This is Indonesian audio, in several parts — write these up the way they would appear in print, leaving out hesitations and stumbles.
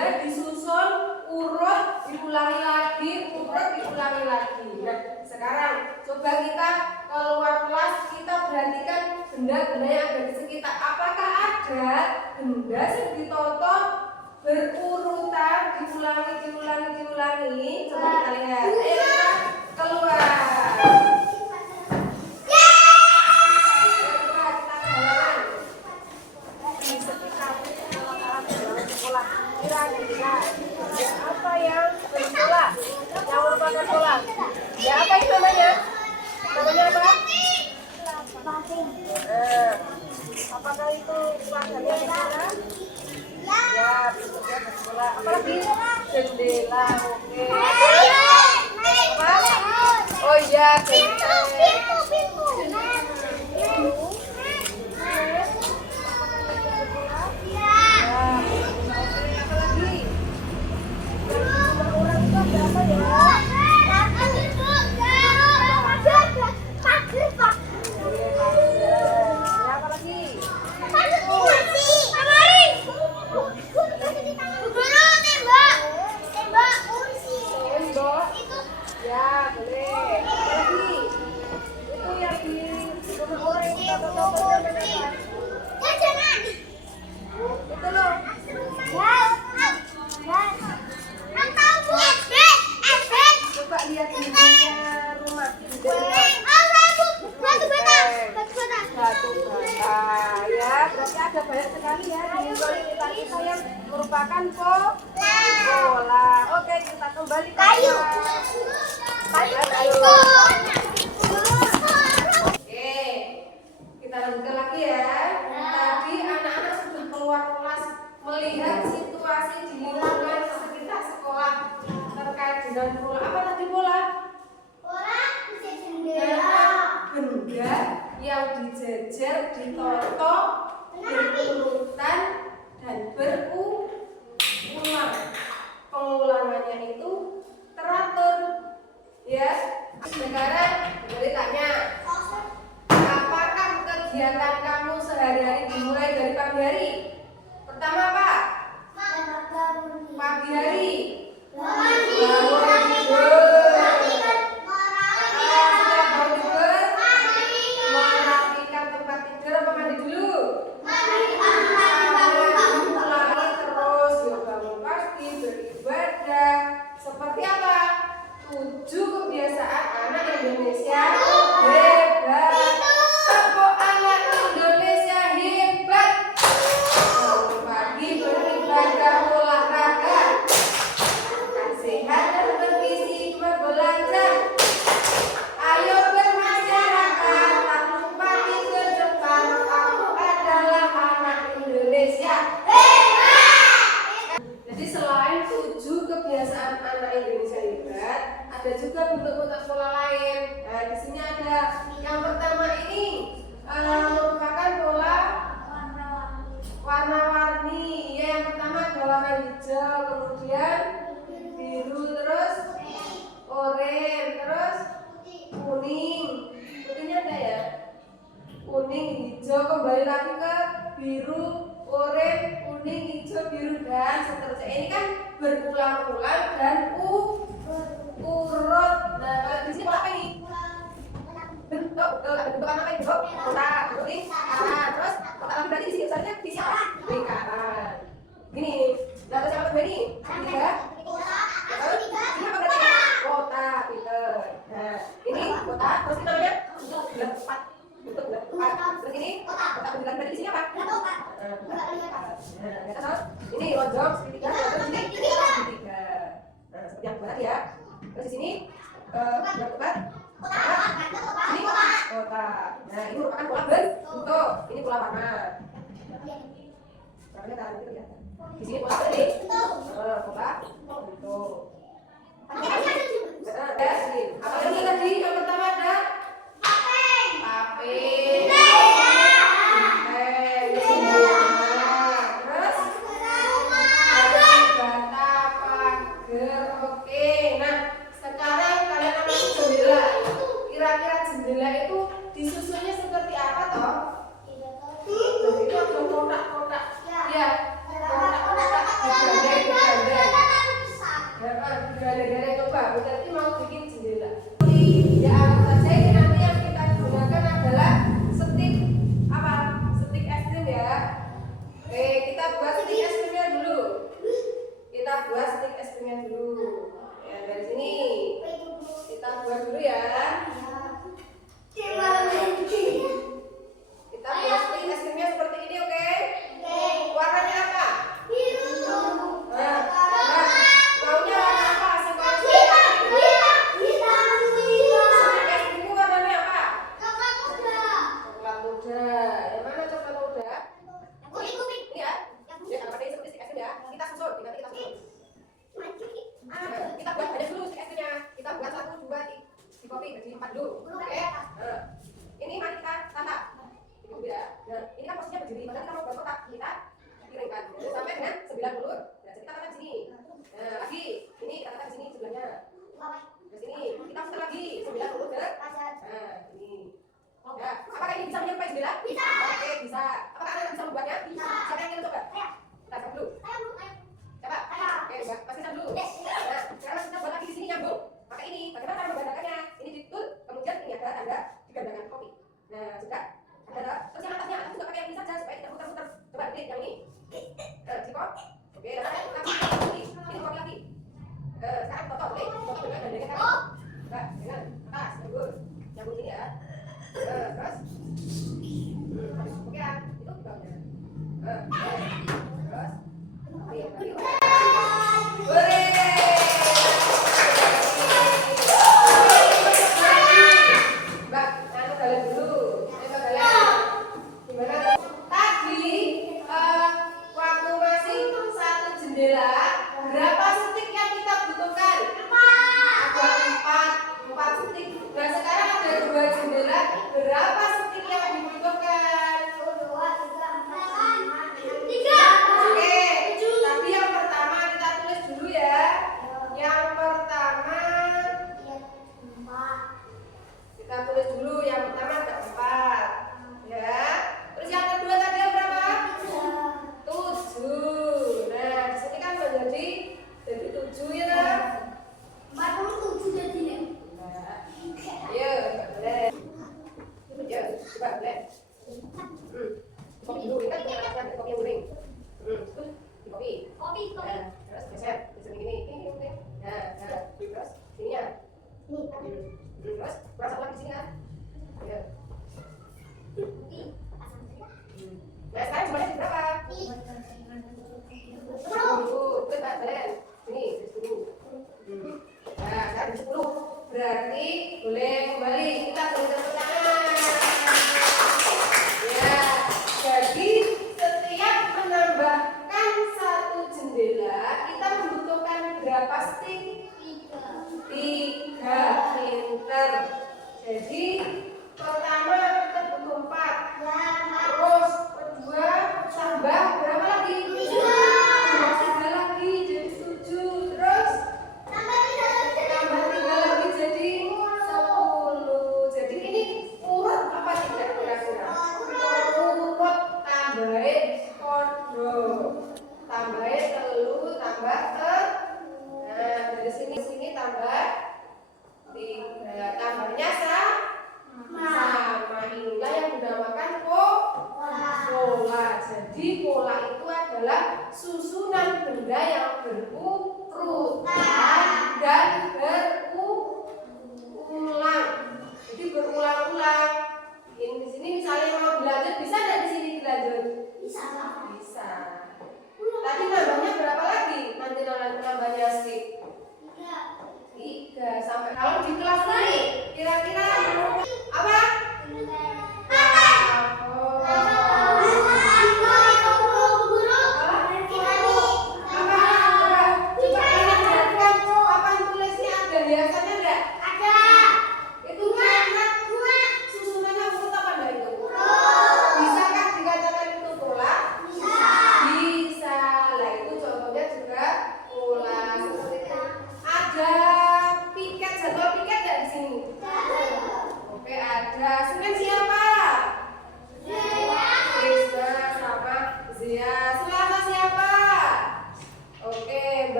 benda disusun urut diulangi lagi, urut diulangi lagi. Nah, sekarang coba kita keluar kelas, kita perhatikan benda-benda yang ada di sekitar. Apakah ada benda yang ditoto berurutan diulangi? Coba kita lihat. Ayo kita keluar. Kira-kira apa yang berbola? Yang merupakan bola? Ya, apa itu namanya? Namanya apa? Apakah itu warnanya bola? Ya, bentuknya bola. Apalagi? Jendela. Oke. Apa? Oh iya, ada banyak sekali ya di kita yang merupakan bola. Oke, kita kembali ke kayu. Oke, kita lanjutkan lagi ya. Tadi anak-anak sudah keluar kelas melihat situasi di lingkungan sekitar sekolah terkait dengan bola. Apa tadi bola? Bola bisa jendela. Benda yang dijejer, ditoto berurutan dan berulang. Pengulangannya itu teratur, ya. Sekarang boleh tanya, apakah kegiatan kamu sehari-hari dimulai dari pagi hari? Pertama apa? Pagi hari. Bangun tidur. Merapikan tempat tidur apa mandi dulu? Seperti apa? 7 kebiasaan anak Indonesia hebat. Tepuk anak Indonesia hebat. Bangun pagi beribadah olahraga, makan sehat dan bergizi berbelanja. Ayo bermasyarakat, tak lupa di depan. Aku adalah anak Indonesia hebat. Jadi selain 7 kebiasaan anak Indonesia hebat, ada juga bentuk-bentuk pola lain. Nah, di sini ada yang pertama ini merupakan pola warna-warni. Ya, yang pertama ada warna hijau, kemudian biru, terus oranye, terus kuning. Putihnya ada ya? Kuning, hijau, kembali lagi ke biru, oranye, kuning, hijau, biru, dan seterusnya. Ini kan berulang-ulang dan urut. Nah, kalau di sini pola apa ini? Bentuk apa ini? Kotak, putih, kanan. Terus kotak lagi berarti di sini misalnya di sini apa? Lingkaran. Gini. Nah, terus yang kedua ini? Tiga. Terus ini apa berarti? Kotak, pinter. Nah, ini kotak. Terus ini namanya empat. Bentuk empat. Terus ini kotak bentukan berarti di sini apa? Nah, ini lonjong segitiga, terus ini segitiga. Nah, seperti yang tadi ya. Terus di sini yang keempat ini kotak. Nah, ini merupakan pola bentuk. Ini pola warna. Warnanya tahan gitu ya. Di sini pola tadi. Kotak bentuk. Apa lagi tadi? Yang pertama ada papel. Jendela itu disusunnya seperti apa toh? Itu ada kotak-kotak. Ya, kotak-kotak toh. Oke, sekarang kita lagi. Ini kopi lagi. Sekarang foto, oke. Foto dengan gandengnya kaki. Enggak, dengan atas, bagus. Nyambung sini ya. Terus. Oke kan? Itu bawahnya. Terus. Oke, boleh. Mbak, anu kalian dulu. Coba kalian. Gimana? Tadi waktu masih satu jendela, berapa stik yang kita butuhkan? Ada 4 stik. Dan sekarang ada 2 jendela, berapa stik yang dibutuhkan? 3. Oke, tapi yang pertama kita tulis dulu ya. Yang pertama kita tulis dulu. Yang pertama ada 4, ya. Terus yang kedua tadi yang berapa? 7. Nah, di sini kan menjadi 7 ya. 47 jadinya. Ayo, boleh. Ya, coba boleh. Kopi dulu, kita menggunakan kopi yang guring. Terus di kopi. Nah, terus geser begini. Ini. Nah, terus sini ya. Terus kurang satu lagi di sini kan. Ya. Nah, sekarang jumlahnya berapa? 10. Terus Mbak Belen. Sini, 10. Nah, sekarang 10. Berarti boleh kembali. Kita beri tepuk tangan. Ya, jadi setiap menambahkan 1 jendela, kita membutuhkan berapa stik? 3. Pinter. Jadi pertama kita butuh 4. Terus kedua tambah berapa lagi? 3 lagi jadi 7. Terus tambah 3 lagi jadi 10. Jadi ini urut apa tidak kira-kira? Urut tambahin kodo. Tambahin telu tambah nah dari sini tambah 3. Tambahnya sama. Inilah yang dinamakan pola. Jadi pola itu adalah susunan benda yang berurutan dan berulang. Jadi berulang-ulang. Ini di sini misalnya mau dilanjut, bisa nggak di sini dilanjut? Bisa. Tadi nambahnya berapa lagi? Nanti nambahnya stik 3 sampai kalau di kelas ini kira-kira apa?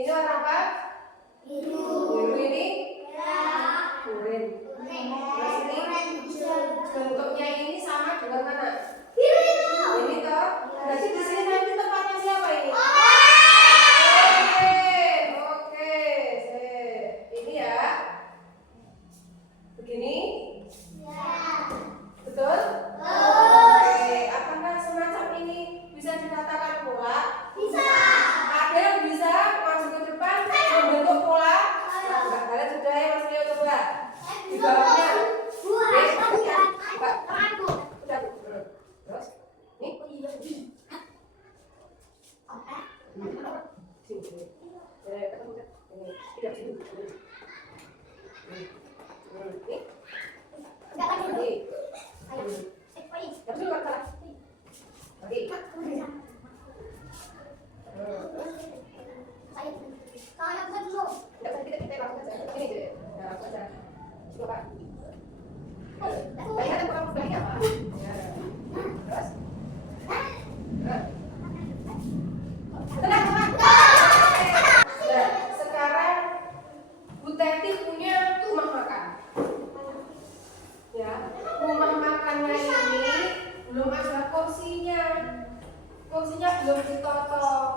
Ini warna apa? Biru ini? Kuning. Terus ini bentuknya ini sama dengan mana? Ini toh. Berarti di sini nanti tempatnya siapa ini? Oke. Ini ya. Begini? Betul? Oke. Apakah semacam ini bisa dikatakan pola? Bisa. Ada yang bisa maju ke depan membentuk pola? Sini. Ketemu kan? Ini tidak sini. Ini. Enggak lagi. Ini. Ayo. Oi. Yang dulu kan salah. Nanti. Saya. Kalau yang kedua. Tidak usah kita langsung saja. Ini aja. Nah, langsung saja. Coba. Baik, ada kurang baiknya apa? Ya. Terus. Tenang, tenang. Nah, sekarang Bu Teti punya rumah makan. Ya, rumah makannya ini belum ada kursinya. Kursinya belum ditotok.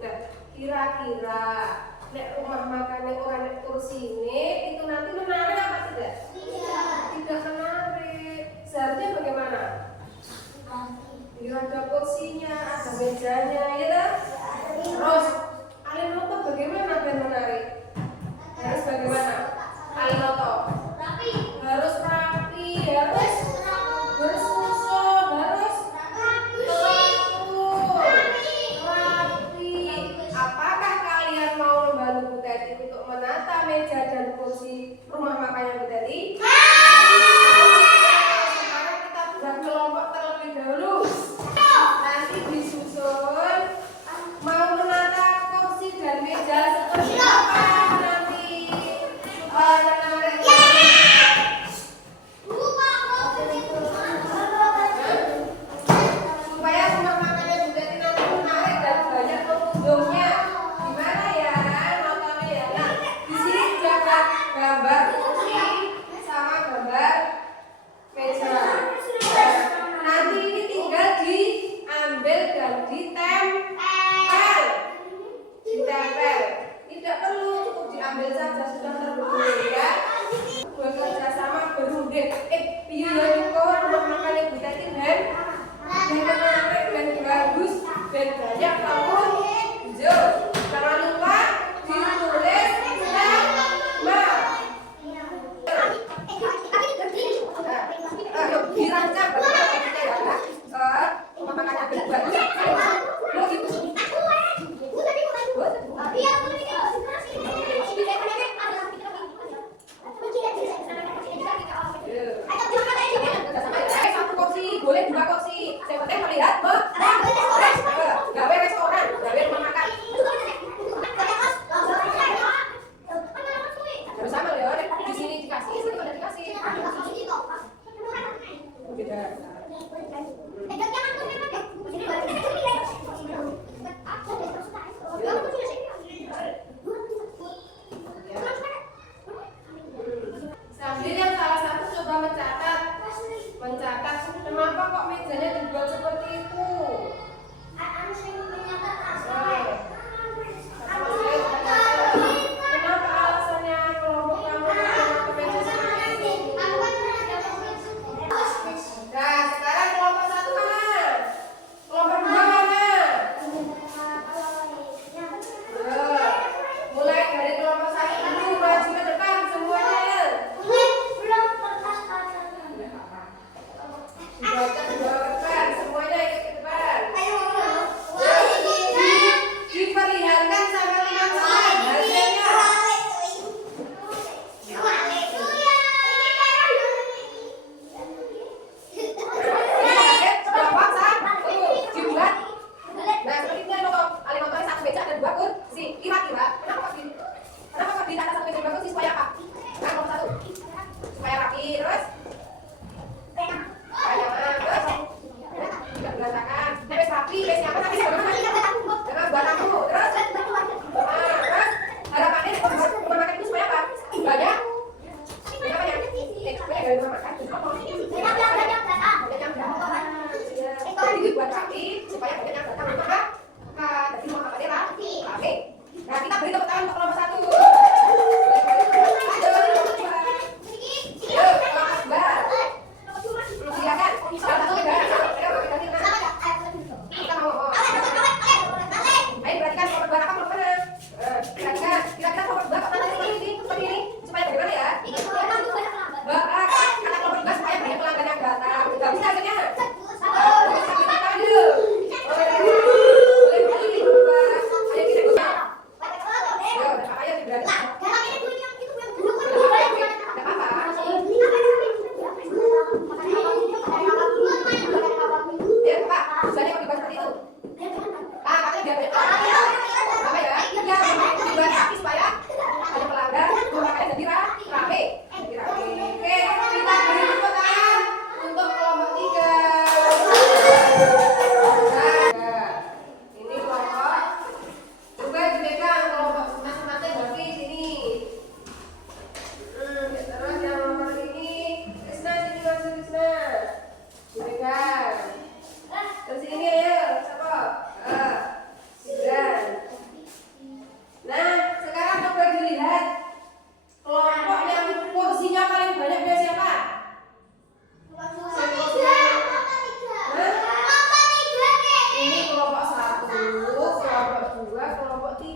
Nah, kira-kira nek rumah makannya orang nek kursi ini itu nanti menarik apa tidak? Tidak menarik. Seharusnya bagaimana? Ya ada kursinya, ada mejanya, ya tak? Terus Alinoto bagaimana biar menarik? Harus bagaimana? Alinoto harus rapi, harus bersusun, harus teratur, rapi. Apakah kalian mau membantu Bu Teti untuk menata meja dan kursi rumah makannya Bu Teti? Sekarang kita buat kelompok terlebih dahulu. Nanti disusun mau menata kursi dan meja seperti apa nanti supaya menarik. Supaya rumah makannya Bu Teti nanti menarik dan banyak pengunjungnya. Gimana ya nontonnya ya? Nah, di sini juga ada gambar kursi sama gambar meja. Nanti ini tinggal diambil dan ditempel. Ditempel. Tidak perlu, cukup diambil saja sudah terbukti ya. Bekerja sama berunding. Iya itu rumah makannya Bu Teti dan menarik dan bagus dan banyak pengunjung. Jangan lupa ditulis nama. Dirancang bagaimana ya? Rumah makannya bagus. Satu kursi, boleh dua kursi. Saya penting melihat gawe restoran.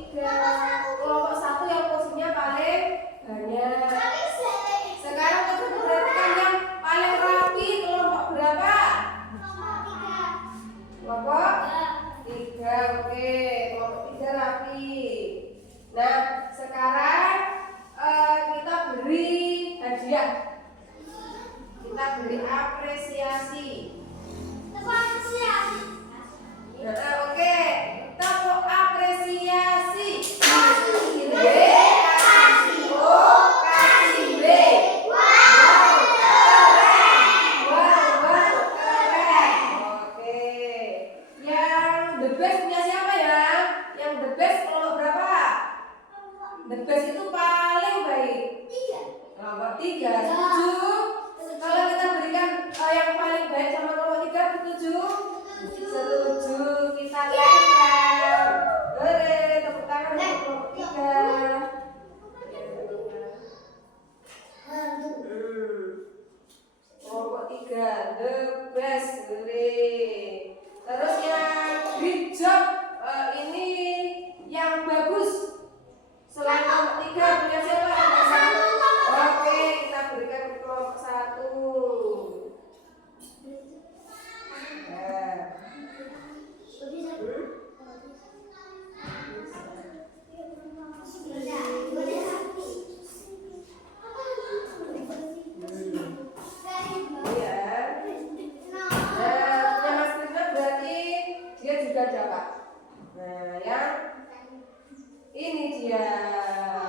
3. Kelompok 1 yang porsinya paling banyak. Sekarang kita perhatikan yang paling rapi kelompok berapa? Kelompok 3. Oke, kelompok 3 rapi. Nah, sekarang kita beri hadiah. Kita beri apresiasi. Nah, oke, kita mau apresiasi. Kasih B, kasih O, kasih B. Wow, keren. Oke, yang the best punya siapa ya? Yang the best kelompok berapa? The best itu paling baik. Kelompok 3, setuju? Kalau kita berikan yang paling baik sama kelompok 3, setuju? Setuju, kita keren. Hore, tepuk tangan untuk kelompok 3. Kelompok 3, the best. Hore. Terus yang great job, ini yang bagus. Selain kelompok 3 punya siapa? Oke, kita berikan ke kelompok 1. Ini dia. Ini berarti dia.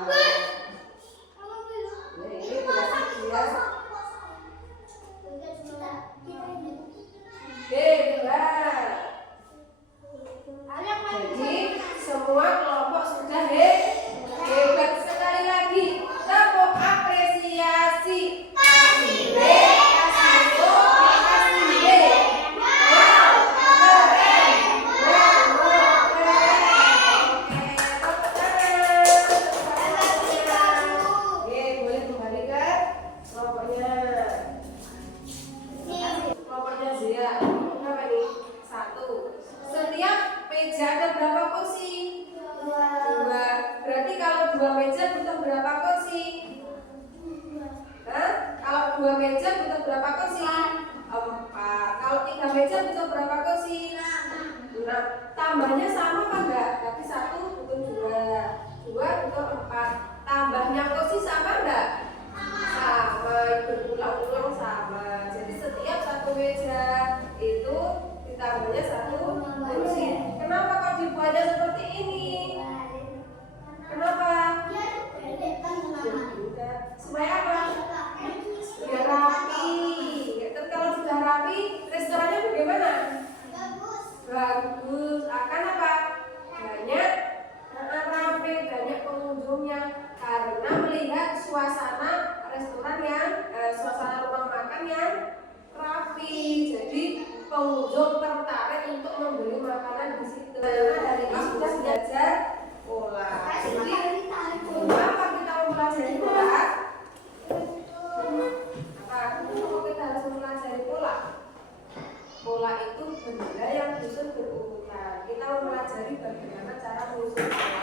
Hebat. Jadi semua kelompok sudah hebat. Sekali lagi, tepuk apresiasi. Kasih B, kasih O, kasih B. Wow, keren. Wow, keren. Oke, tepuk tangan. Oke, boleh kembali ke kelompoknya. Kelompoknya Zia. Berapa ini? 1. Setiap meja ada berapa kursi? 2. Berarti kalau 2 meja butuh berapa kursi? Hah? Kalau 2 meja butuh berapa kursi? 4. Kalau 3 meja butuh berapa kursi? 6. Tambahnya sama apa enggak? Berarti 1 butuh 2. 2 butuh 4. Tambahnya kursi sama enggak? Sama, berulang-ulang sama. Jadi setiap satu meja itu ditambahnya 1 kursi. Kenapa kok dibuatnya seperti ini? Kenapa? Supaya apa? Biar rapi. Terus kalau sudah rapi, restorannya bagaimana? Bagus. Akan apa? Banyak rapi, banyak pengunjungnya. Karena melihat suasana restoran yang suasana rumah makan yang rapi. Jadi pengunjung tertarik untuk membeli makanan di situ. Karena hari ini sudah belajar pola. Jadi mengapa kita mempelajari pola? Apa? Kenapa kita harus mempelajari pola? Pola itu benda yang disusun berurutan. Kita mempelajari bagaimana cara menyusun pola.